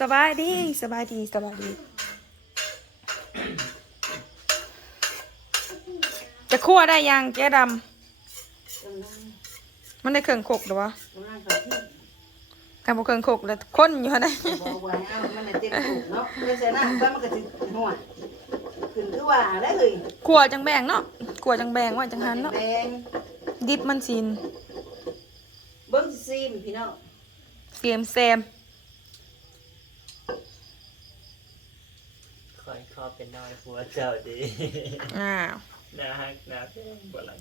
สบายดีสบายดีสบายดี จะคั่วได้ยังเจ๊ดำมันได้เครื่องโขกหรือวะกำลังเขาที่การบอกเครื่องโขกแล้วคนอยู่นะบอกว่าอ้าวมันน่ะเต็มถูกเนาะไม่ใช่นะก็มันก็ถึงหัวขึ้นคือว่าได้เลยขัวจังแบงเนาะขัวจังแบงว่าจังหันเนาะแดงดิบมันสินเบิ้งซีมพี่น้องเสียมแซม คอยคอ เป็นน้อยหัวเจ้าดีอ้าวน่าฮักน่าเพ่งบ่หลัง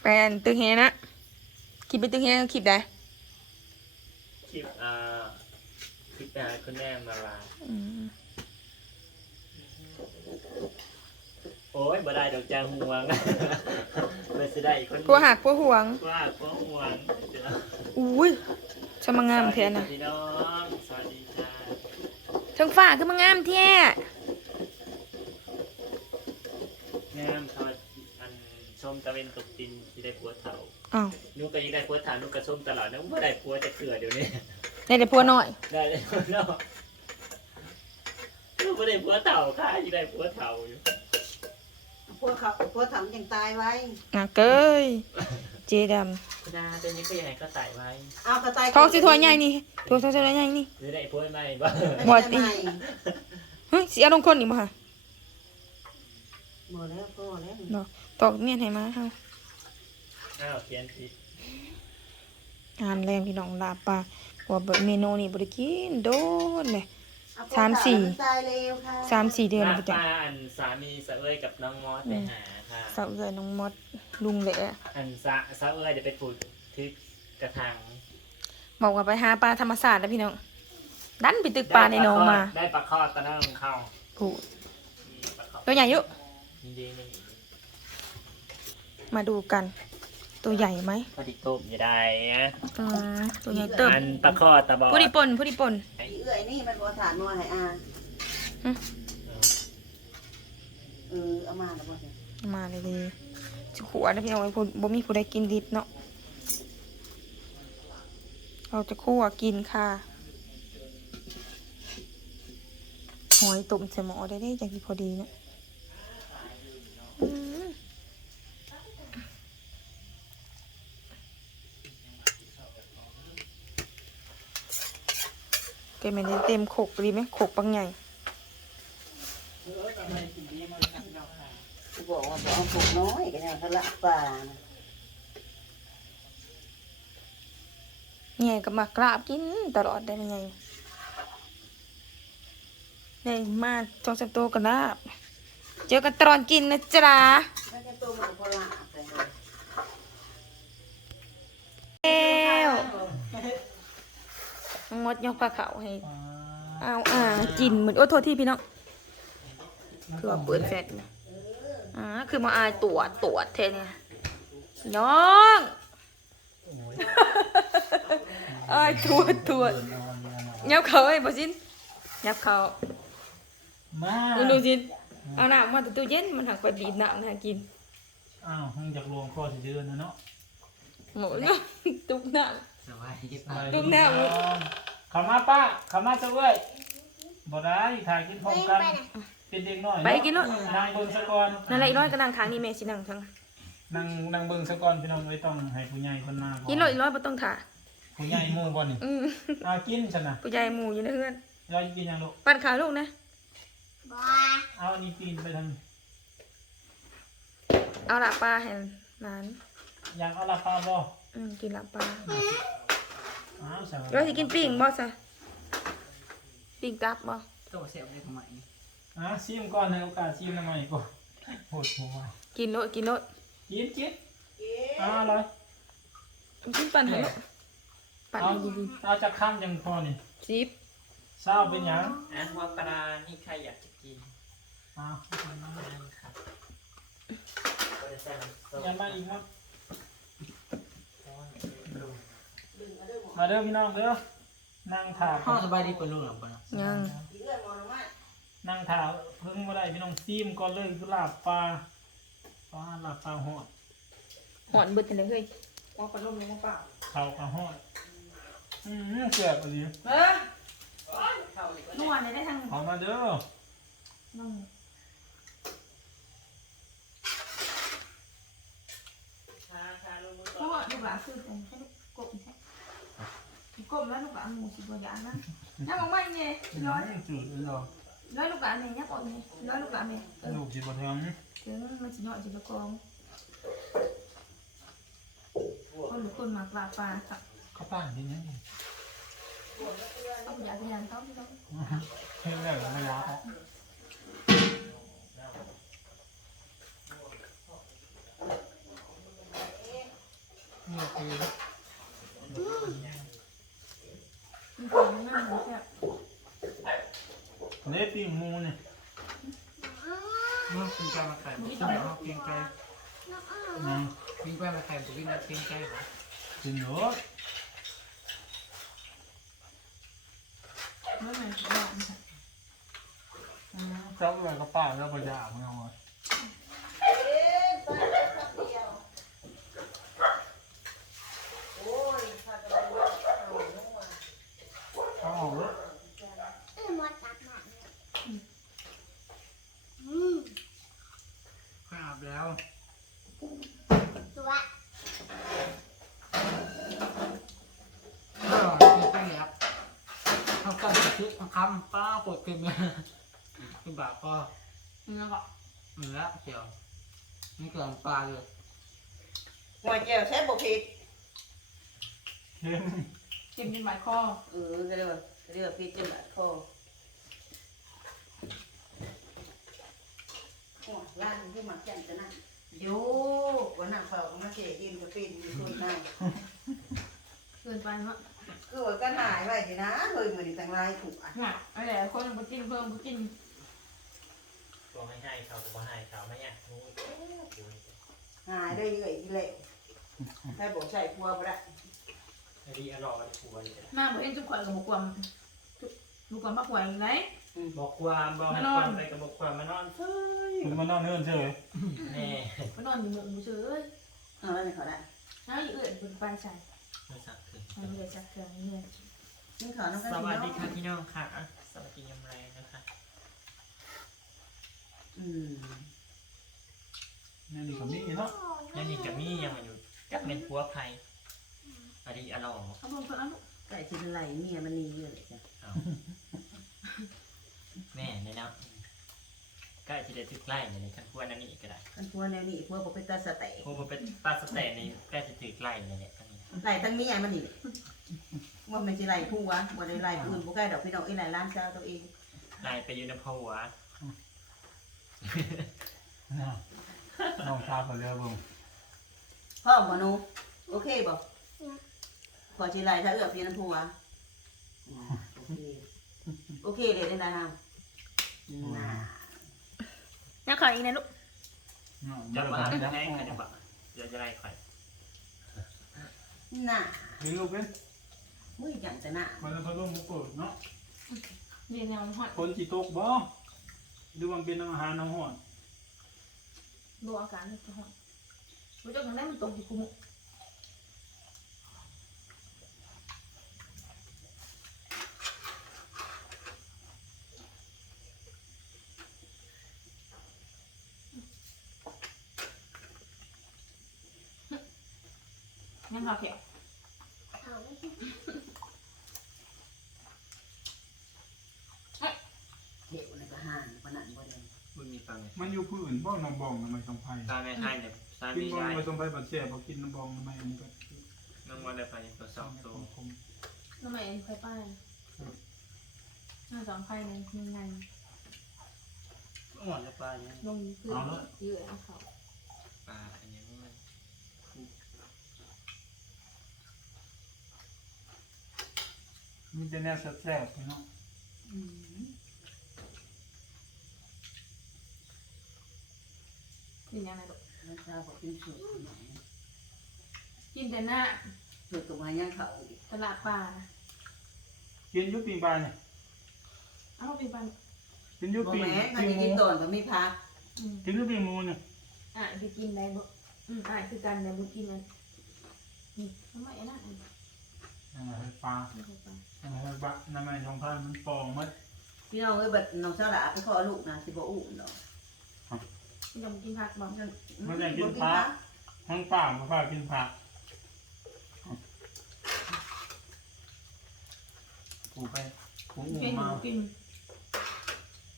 แฟนตึกเฮนะคลิปไปตึกเฮก็คลิปได้คลิปอ่าคลิปอ่าคุณแม่มาลาอืมโอ้ยบ่ได้ดอกจางห่วงเมื่อสิได้อีกคนพวกหักพวกห่วงว่าพวกห่วงเดี๋ยวอุ้ยจะมางามแท้นะสวัสดีพี่น้องสวัสดีจ้า เทิงฝ้าคือมางามแท้งามทอดอันชมตะเวนตกดินที่ได้ผัวเฒ่าอ้าวนุกก็ยังได้ผัวเฒ่านุกก็ชมตลอดนะว่าได้ผัวจะเกลือเดี๋ยวนี้ ได้แต่พัวน้อย ได้เลยผัวเนาะนุกบ่ได้ผัวเฒ่าค่ะยังได้ผัวเฒ่าอยู่ พวกเขาพวกถังยังตายไว้ อะเก้ย เจดคุณอาเป็นยังก็ยังไงก็ใส่ไว้เอากระต่ายำทองสิถ้วยใหญ่นี่ทองสิถ้วยใหญ่นี่ หรือได้ผัวใหม่บ้างหมดอีกเฮ้ยสิเอาลงคนอีกบ่ฮะหมดแล้วพอแล้วดอกตอกเมียนให้มาเฮาอ้าวเขียนผิดงานแรงพี่น้องลาบปลาว่าแบบเมนูนี่บ่ได้กินโดนเลย เอพวกสามสี่ตายเร็วค่ะสามสี่เดือนป้าแล้วจ้ะป้าอันสามีสะเอ้ยกับน้องมอสไปหาค่ะสาวเอื้อยน้องมด ลุงแหละอันสะสะเอ้ยจะไปผูดทึกกระถางบอกว่าไปหาปลาธรรมศาสตร์แล้วพี่น้องดันไปตึกปลาในหนองมาได้ปลาคอดตะนั่งเข้าพูดมีปลาคอดตัวใหญ่เยอะนี่ดีนี่มาดูกัน ตัวใหญ่ไหมพอดีต้มอยู่ได้นะอืมตัวใหญ่เติบอันปลาคอดตะบอดผู้ดีป่นผู้ดีป่นอีเอื้อยนี่มันบ่ฐานนัวให้อาเออเอามาแล้วบ่เนี่ยมาเลยเลยจะ ขวดนะพี่น้องไอ้ผู้บ่มีผู้ใดกินดิบเนาะเราจะคั่วกินค่ะหอยตุ่มใส่หม้อได้ได้อย่างที่พอดีเนาะเต็มเลยเต็มขกดีไหมขกปังใหญ่ บอกว่าบ่เอาพวกน้อยก็ยังทะละป่านะเนี่ยก็มากราบกินตลอดได้ไหมไงได้มาจองสับตัวกันลาบเจอกันตอนกินนะจ๊ะแล้วจะตัวมันก็ละไปเลยแล้วน้องมดยกปลาเขาให้เอาอ่ากินเหมือนโอ้โทษที่พี่น้องคือว่าเปิดแฟลชนะ อ่าคือมาอายตรวจตรวจเทเนี่ยน้องอายตรวจตรวจยับเขาไอ้บอสินยับเขามาดูดูสิเอาน้ำมาแต่ตู้เย็นมันหักไปบีบน้ำนะกินอ้าวห้องจากรวงข้อสิเดือนนะเนาะหมูเนาะตุกน้สบายดีไปลูกแน่ลูกเข้ามาป้าเข้ามาซะเว้ยบ่ได้ถ่ายกินพร้อมกัน เป็นเด็กน้อยำไปกินรถ นางเบิ่งสะก่อนนั่นแหละอีน้อยก็นั่งทางนี้แม่สินั่งทางนางนางเบิ่งสะก่อนพี่น้องไว้ต้องให้ผู้ใหญ่คนมาก่อนกินรถอีน้อยบ่ต้องถ่าผู้ใหญ่หมู่บ่นี่อืมเอากินฉันน่ะผู้ใหญ่หมู่อยู่ในเฮือนยายกินยังลูกปั่นขาลูกนะเอาอันนี้ปีนไปทางเอาละปลาให้ร้านอยากเอาลาปลาบ่อืมกินละปลาอ้าวสาวแล้วสิกินปิ้งบ่ซะปิ้งกลับบ่ตัวเสียบได้ทำไม อะชิมก่อนให้โอกาสชิมหน่อยก่อนโหดหัวกินโลดกินโลดกินกินอ้าวอร่อยกินปั่นให้โลดปั่นเอาให้ดีเอาจากข้ามจังพอนี่ๆสิบเศร้าเป็นหยังอะว่าปลานี่ใครอยากจะกินอ้าวครับก็จะใส่น้ำส้มอย่ามาอีกครับมาเด้อพี่น้องเด้อนั่งถาพ่อสบายดีปะลูกหรือเปล่ายังอีเอื้อยมองลงมา นั่งถาเพิ่งมาได้พี่น้องซีมก่อนเลยคือลาบปลาปลาลาบปลาหอดหอนเบิดจังได๋เฮ้ยว่าพัดลมลงมาเปล่าเขากระหอดอืมเสียบอะไรเอ้อนวดเนี่ยได้ทางเอามาเด้อน้องชาชาลงมือเพก่อราะนว่าลูกหลานคือเป็นแค่ลูกกบแค่กบแล้วลูกหลานหมูสิบกว่าอย่างนั้นน้ำมองไม่เนี่ยร้อยจืดเลยเหรอ ร้อยลูกหลานเนี่ยยักษ์อ่อนเนี่ยร้อยลูกหลานเนี่ยเออลูกจิบเทียมถึงมันจะเหยาะจิตะกองคนหรือคนหมากปลาปลากับข้าวปั้นที่นี่ต้องอยากกินต้องต้องเที่ยงแรกไม่รักอะนี่คือมีคนนั่ง เล็บบเนื้อปิ้งหมูเนี่ยมันเป็นการมาไข่มันเป็นข้าวปิ้งไก่อืมวิ่งไปมาแข่จะวิ่งนัดปิ้งใกล้เหรอกินเยอะไม่เหมือนบ้านอืมเจ้าอะไรก็ป่าแล้วประหยัดมันเอาไว้เอ๊ะไปแป๊บเดียวโอ้ยถ้าจะไปเอาหนูอะ เอาออกเลย ค่อยอาบแล้วก็กินไปแล้วเขาก็จะชุด คำป้าปวดเกินเลยคือบาปก็แล้วก็เหนือเกี่ยวนี่เกินปลาเลยหัวแก้วใช้บ่ผิดเค็มเก็บกินหมายคอเออก็เรียกว่าก็เรียกว่าผิดจนบาดคอหัวร้านที่มาแก่นจะนั่นโยวันนั้นเขาก็มาเจกินก็เป็นอยู่คนนั่นเกินไปมั้ง คือว่าก็หายไว้ดีนะเฮ้ยมือนี่ตั้งหลายถูกอะเนี่ยอะไรคนไปกินเพิ่มไปกินบอกให้ให้เขาก็บอกให้เขาไม่อยากรู้หายได้เยอะอีกแล้วถ้าบอกใส่พัวบ่ได้ไอ้ดีอร่อยมันผัวเลยมาบอกเอ็นจุกข่อยกับบุกความบุกความมากกว่าอย่างไรบอกความบอกให้ความไปกับบอกความมานอนเฮ้ยคุณมานอนเนื่อนเฉยแม่ไปนอนอยู่หมู่เฉยเอาแล้วไม่เขาได้น้าอยู่เอื่นบนปลายชา ยไม่สักคืนมันไม่ได้จักเครื่องเนี่ยนี่เขาน้องสวัสดีค่ะพี่น้องค่ะสวัสดียามแรงนะคะอืมนี่นี่ก็มีเนาะแล้วนี่กับมี่ยังมาอยู่จักเป็นผัวใครอดีอร่อยเอาลงคนละลูกไก่ชิ้นไหลเมียมันนี่เยอะเลยจ้ะเอาแม่เนี่ยนะใกล้จะได้ถึกไล่เลยขั้นพัวนั่นนี่ก็ได้กันพัวแนวนี้พัวบอกเป็นตาสเตะพัวมาเป็นตาสแตนนี่ใกล้จะถึกไล่เลยเนี่ยทั้งนี้ ไหลทั้งเมียมันนี่ว่ามันจะไหลพัวบ่ได้ไหลอื่นบ่ใกล้ดอกพี่น้องอีไหลล้านเจ้าตัวเองไล่ไปอยู่ในผัวน่ะน้องชาไปเรือเบึงพ่อบ่หนูโอเคบ่ขอสิไหลถ้าเอื้อพี่น้ำพัวอืมโอเคโอเคเลยได้นะน่ะนี่ขออีกนะลูกเนาะจะเดี๋ยวมามาจะจับได้อใครอกจะบอกเดี๋ยวจะไล่ใคร น่ะเดี๋ยวลูกเอ้ยมือจังจะน่ะมันจะพัดลมมันเปิดเนาะเรียนแนวหอดคนจีตกบ่ดูมันเป็นอาหารน้ำห้อนดูอาการนี่หอดรู้จักอย่างนั้นมันตกอยู่คุมุ ยังขาวเขียวเดี๋ยวในก็ห่างปานนั้นบ่ได้มึงมีฟังไหมมันอยู่พื้นบ่น้ำบองทำไมต้องไผ่ตาแม่ให้เนี่ยตากินมีบองได้ไปต้องไผ่บัดเสียบ่กินน้ำบองทำไมอันนี้ก็น้องวันได้ไปตัวสองตัว คมทำไมเอ็นไฟป้ายน่าสองไฟในหนึ่งงานอ่อนจะปลาเนี่ยลงพื้นเยอะเอาเขา ปลาอันนี้มัน มีแต่แนวแซ่บๆเนาะอืมกินยังไงลูกแล้วเช้าก็กินสุกหน่อยกินแต่หน้าสุกกับมาย่างเขาอีกตลาดป่ากินอยุปีปลายเนี่ยเอามาเป็นปันกินอยุบ่ปีแม่เขาปีจะหมูกินตอนก็มีพักอืมกินอยุปีหมูเนี่ยอะคือกินได้บ่อืมอะคือกันแต่บ่กินอันนี่ทำไมอันนั้นอันนี้ อ่าให้ปลาไม่ใช่ปลาอ่าให้ปลาน้ำมันของท่นมันปองมัดพี่น้องเอ้ยบัดน้องเจ้าหลาไปขอลูกนะสิบ่อุ้มดอกมันจะมากินผักบอกมันอยากกินผักทั้งป่ามาพากินผักกูไปกูอุ้กินมากิน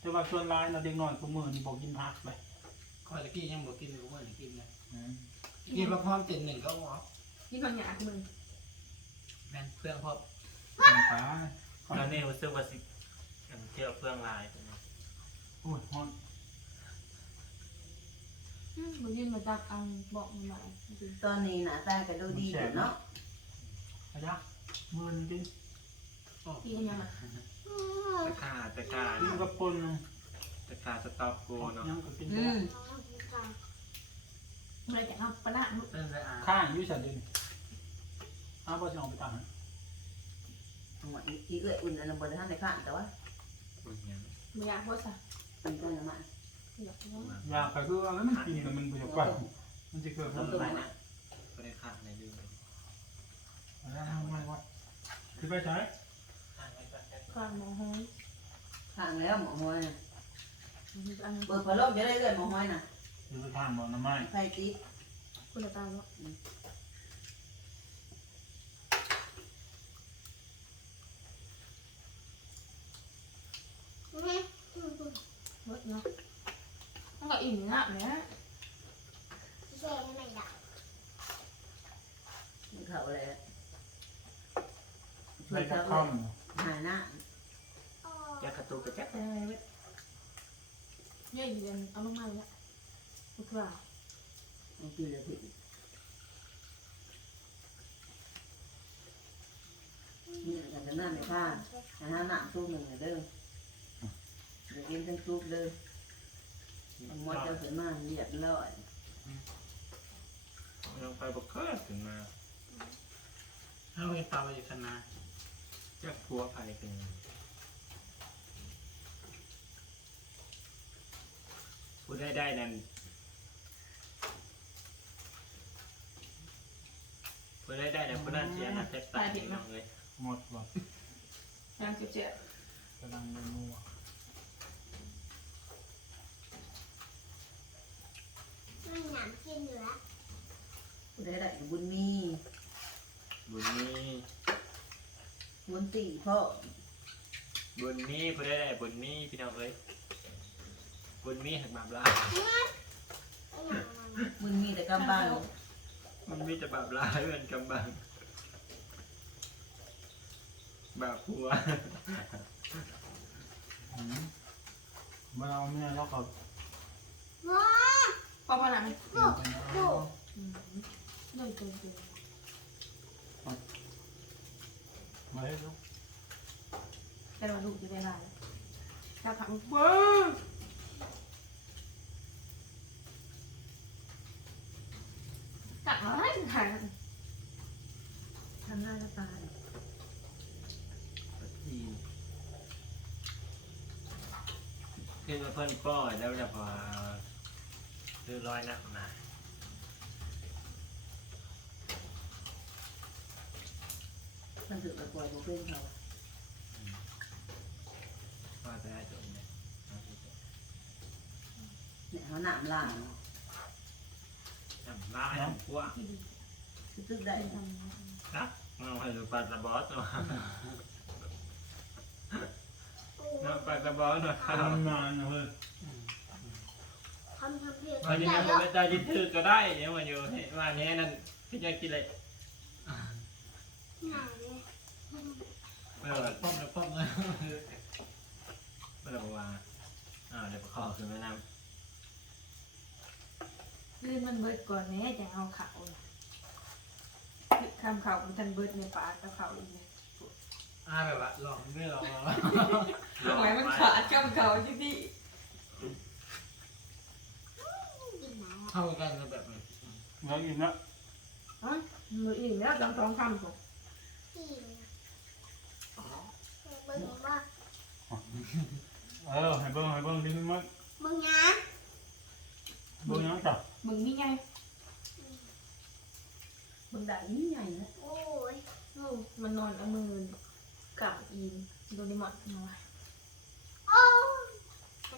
แต่ว่าชวนร้ายเราเด็กน้อยกูมือนี่บอกกินผักไปคอยตะกี้ยังบอกกินเลยว่ากินเลยกินมาพร้อมเจ็ดหนึ่งก็ว่ากินผักหยาดมึง แม่นเพื่อนพร้อมกินปลาแล้วนี่รู้สึกว่าสิอย่างเที่ยวเพื่องลายเป็นไงโอ้ยฮอนมึงกินมาจากอันบอกมันหน่อยตอนนี้หน้าตาก็ดูดีอยู่เนาะอะยะมือนี่กินยังไงตะกาตะกากินกับปนตะกาสต็อปโกเนาะยังก็กินอืมเมื่อไรจะเอาปลาหน้ามึงเป็นไรอะข้างอยู่ฉันเดิน อ้าวบ่จะออกไปตามนะหมดอีเอ้ยอุ่นอันนั้นบ่ได้ทันได้ข้านแต่ว่าคุณยังมึงอยากพูดสักเป็นต้นละมาอยากพูดอยากไปคือว่าแล้วมันกินกันมันบ่อยากไปมันจะเกิดต้มันนต้นอะไรละมาก็ได้ค่าในเรื่อแล้วทำไงวะคือไปใช้ข้างมองห้องข้างแล้วหมอห้อยเปิดพัดลมจะได้เอื้อนหมอห้อยน่ะหรือทางบ่อน้ำไม้ไฟติดคุณตาเนาะ เบิดเนาะต้องกับอิ่มนะเนี่ยมันเขาเลยไปกับข้าวหาหน้าจ็คกระตุกกระแจ็คแต่เว้ยเยอะอยู่เลยเอาลงมาเลยลูกว่ามันกินเลยผิดนี่กันจะหน้าไม่พลาดอันนั้นหน้าตู้หนึ่งเลยเด้อ เดี๋ยวกินทั้งซุปเลยมันมดเจ้าเสือมาเรียบร้อยยังไปบอกเกิดถึงมาถ้าไปตามไปคณะแจ็คพัวไปเป็นพูดได้ได้นั่นพูดได้ได้นั่นพูดนั่นเสียนะแจ็คตายน้องเลยหมดว่ะยังเจ็บกำลังนัว ผู้ใดได้บุญมีบุญมีบุญตีพ่อบุญมีพูดได้ได้บุญมีพี่น้องเอ้ยบุญมีหักบาปลาบุญมีแต่กำบังมันมีแต่บาปลาเพื่อนกำบังบาปผัวอืมเมื่อเราเมื่อเราเขา พอพนังกินไปแล้วเลยเจอเจอมาให้ลูกแต่เราดูจะได้ไรจะผังเบ้อกัดอะไรถ่ายทำหน้าจะตายคือเพื่อนป้อยแล้วจะพอ คือร้อยนักมามันถือไปปล่อยบุเพื่อนเขาป้อยไปได้จบเนี่ยเนี่ยเขาหนามล่างทำร้ายทำพวกที่ดีซึกได้ทำนะมาให้ดูปัดระบอสเนาะน้ำปัดระบอสเนาะทำนาน นะเฮ้ยวันนี้ผมไม่ได้ยึดถือก็ได้เนี่ยวันอยู่วันนี้นั่นพี่จะกินอะไรไม่หรอกป้อมเลยป้อมเลยไม่หรอกว่าอ่าเดี๋ยวขอคืนแม่น้ลื่นมันเบิดก่อนแม่จะเอาเขาทำเขามันทันเบิดในปากกับเขาอีกอ่าแบบว่าลองไม่ลองำหมายมันขาดกับเขาที่นี่ เข้ากันแบบนี้เราอิ่มแล้วอ๋อมืออีกแล้วต้องต้องทำก่อนเออให้เบิ้งให้เบิ้งดิ้นมั้ยมึงนะเบิ้งยังจ้ะมึงนี่ไงมึงได้นี่ไงนะโอ้ยมันนอนเอามือกับอีนโดนดิมอดมา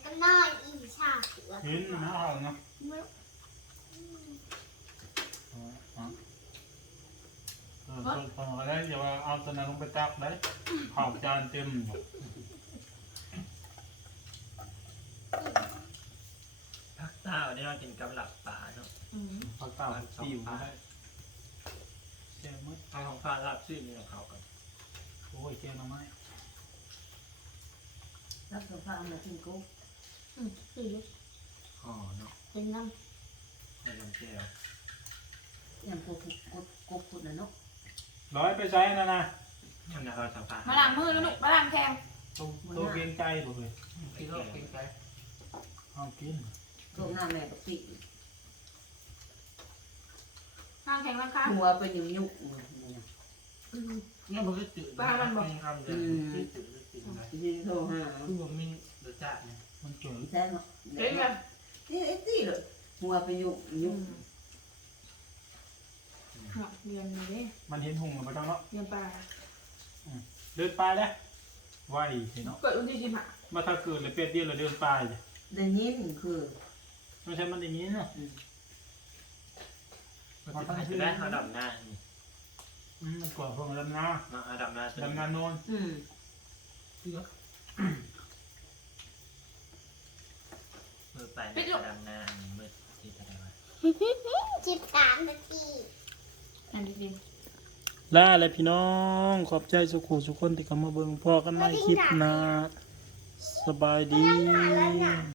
ก็น้อยอีชาเสือเห็นนะเอาเนาะ เออคนพอได้อย่าว่าเอาตัวนั้นลงไปจับได้ข้าวจานเต็มอยู่พักเต้าได้เรากินกับหลับป่าเนาะผักเต้าปิ้วได้แช่มืดเอาของฟ้ารับชื่อนี่ของเขากันโอ้ยแกงหน่อไม้รับสภาพมาทิ้งกูอืมสี่อ๋อเนาะเป็นน้ให้ลำแก้วยังกูกูกูกูกูนะเนาะ ร้อยไปใช้นะนะนั่นนะครับสัมภาษณ์มาล้างมือแล้วลูกมาล้างแทงตัวตัวเกรงใจบ่เลยกินโลกกินไปเอากินตัวงานแม่กับปีล้างแทงล้างขาหัวเป็นยุ่งยุ่งำอืมเนี่ยผมจะจืดบ้ามันบอกทำเลยจืดจืดจืดไปยืนโทรหาคือผมมีรสชาติเนี่ยมันเจ๋อแท้เนาะเห็นไหมนี่ไอ้ที่เลยหัวเป็นยุ่งยุ่ง หัวเรียนเลยมันเห็นหุ่งมันไปจังเนาะเรียนปลาเดินไปแล้วไหวเห็นเนาะเกิดวันที่สิบห้ามาถ้าเกิดเลยเป็ดเดียวเลยเดินไปเลยได้ยินคือไม่ใช่มันอย่างนี้นะมันจะให้ได้เอาดำหน้านี่อืมมันกว่าพวกดำนามาเอาดำหน้าตัวดำนี้นาโนนอืมเสือมือไปเอาดำหน้านี่มือที่จะได้วะ สิบสามนาที อันดีล่าเลยพี่น้อง ขอบใจสุขุสุขคนที่เข้ามาเบิ่งพ่อกันในคลิปหนะสบายดี